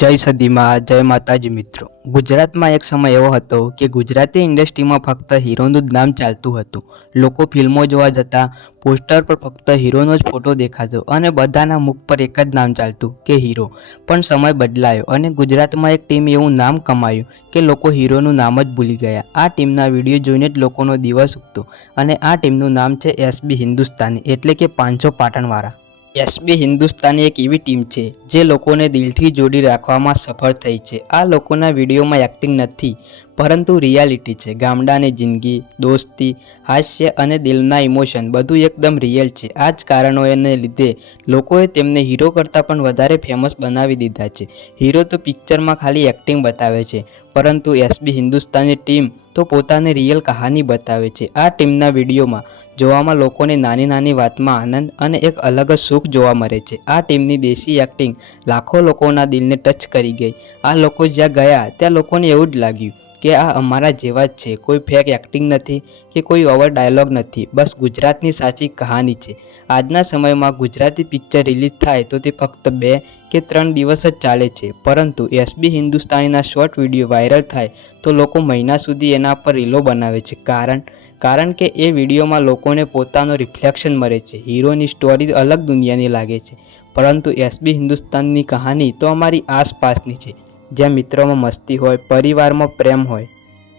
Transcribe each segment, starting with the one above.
જય સદીમાં, જય માતાજી મિત્રો. ગુજરાતમાં એક સમય એવો હતો કે ગુજરાતી ઇન્ડસ્ટ્રીમાં ફક્ત હીરોનું જ નામ ચાલતું હતું. લોકો ફિલ્મો જોવા જતા, પોસ્ટર પર ફક્ત હીરોનો જ ફોટો દેખાતો અને બધાના મુખ પર એક જ નામ ચાલતું કે હીરો. પણ સમય બદલાયો અને ગુજરાતમાં એક ટીમ એવું નામ કમાયું કે લોકો હીરોનું નામ જ ભૂલી ગયા. આ ટીમના વીડિયો જોઈને જ લોકોનો દિવસ ઉગતો અને આ ટીમનું નામ છે એસબી હિન્દુસ્તાની, એટલે કે પાંચસો પાટણવાળા. એસબી હિન્દુસ્તાની એક એવી ટીમ છે, જે લોકોને દિલથી જોડી રાખવામાં સફળ થઈ છે. આ લોકોના વિડીયોમાં એક્ટિંગ નથી પરંતુ રિયાલિટી છે. ગામડાની જિંદગી, દોસ્તી, હાસ્ય અને દિલના ઇમોશન બધું એકદમ રિયલ છે. આ જ કારણોને લીધે લોકોએ તેમને હીરો કરતાં પણ વધારે ફેમસ બનાવી દીધા છે. હીરો તો પિક્ચરમાં ખાલી એક્ટિંગ બતાવે છે, પરંતુ એસબી હિન્દુસ્તાની ટીમ તો પોતાની રિયલ કહાની બતાવે છે. આ ટીમના વિડીયોમાં જોવામાં લોકોને નાની નાની વાતમાં આનંદ અને એક અલગ જ સુખ જોવા મળે છે. આ ટીમની દેશી એક્ટિંગ લાખો લોકોના દિલને ટચ કરી ગઈ. આ લોકો જ્યાં ગયા, ત્યાં લોકોને એવું જ લાગ્યું. કે આ અમારા જેવા જ છે. કોઈ ફેક એક્ટિંગ નથી કે કોઈ ઓવર ડાયલોગ નથી. બસ ગુજરાતની સાચી કહાની છે. આજના સમયમાં ગુજરાતી પિક્ચર રિલીઝ થાય તો તે ફક્ત બે કે ત્રણ દિવસ જ ચાલે છે. પરંતુ એસબી હિન્દુસ્તાનીના શોર્ટ વીડિયો વાયરલ થાય તો લોકો મહિના સુધી એના પર રીલો બનાવે છે. કારણ કારણ કે એ વિડીયોમાં લોકોને પોતાનો રિફ્લેક્શન મળે છે. હીરોની સ્ટોરી અલગ દુનિયાની લાગે છે. પરંતુ એસબી હિન્દુસ્તાનની કહાની તો અમારી આસપાસની છે. જ્યાં મિત્રોમાં મસ્તી હોય, પરિવારમાં પ્રેમ હોય,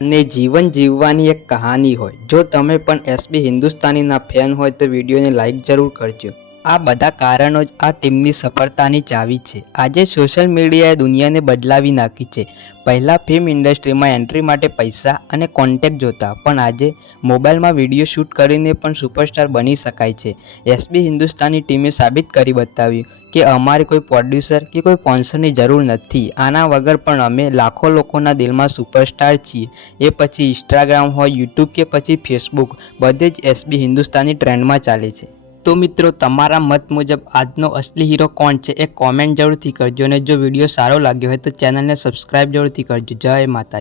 અને જીવન જીવવાની એક કહાની હોય. જો તમે પણ એસબી હિન્દુસ્તાનીના ફેન હોય તો વિડીયોને લાઈક જરૂર કરજો. આ બધા કારણો જ આ ટીમની સફળતાની ચાવી છે. આજે સોશિયલ મીડિયાએ દુનિયાને બદલાવી નાખી છે. પહેલાં ફિલ્મ ઇન્ડસ્ટ્રીમાં એન્ટ્રી માટે પૈસા અને કોન્ટેક્ટ જોતા, પણ આજે મોબાઈલમાં વીડિયો શૂટ કરીને પણ સુપરસ્ટાર બની શકાય છે. એસબી હિન્દુસ્તાની ટીમે સાબિત કરી બતાવ્યું કે અમારે કોઈ પ્રોડ્યુસર કે કોઈ સ્પોન્સરની જરૂર નથી. આના વગર પણ અમે લાખો લોકોના દિલમાં સુપરસ્ટાર છીએ. એ પછી ઇન્સ્ટાગ્રામ હોય, યુટ્યુબ કે પછી ફેસબુક, બધે જ એસબી હિન્દુસ્તાની ટ્રેન્ડમાં ચાલે છે. તો મિત્રો, તમારા મત મુજબ આજનો અસલી હીરો કોણ છે એ કોમેન્ટ જરૂરથી કરજો અને જો વીડિયો સારો લાગ્યો હોય તો ચેનલને સબસ્ક્રાઈબ જરૂરથી કરજો. જય માતા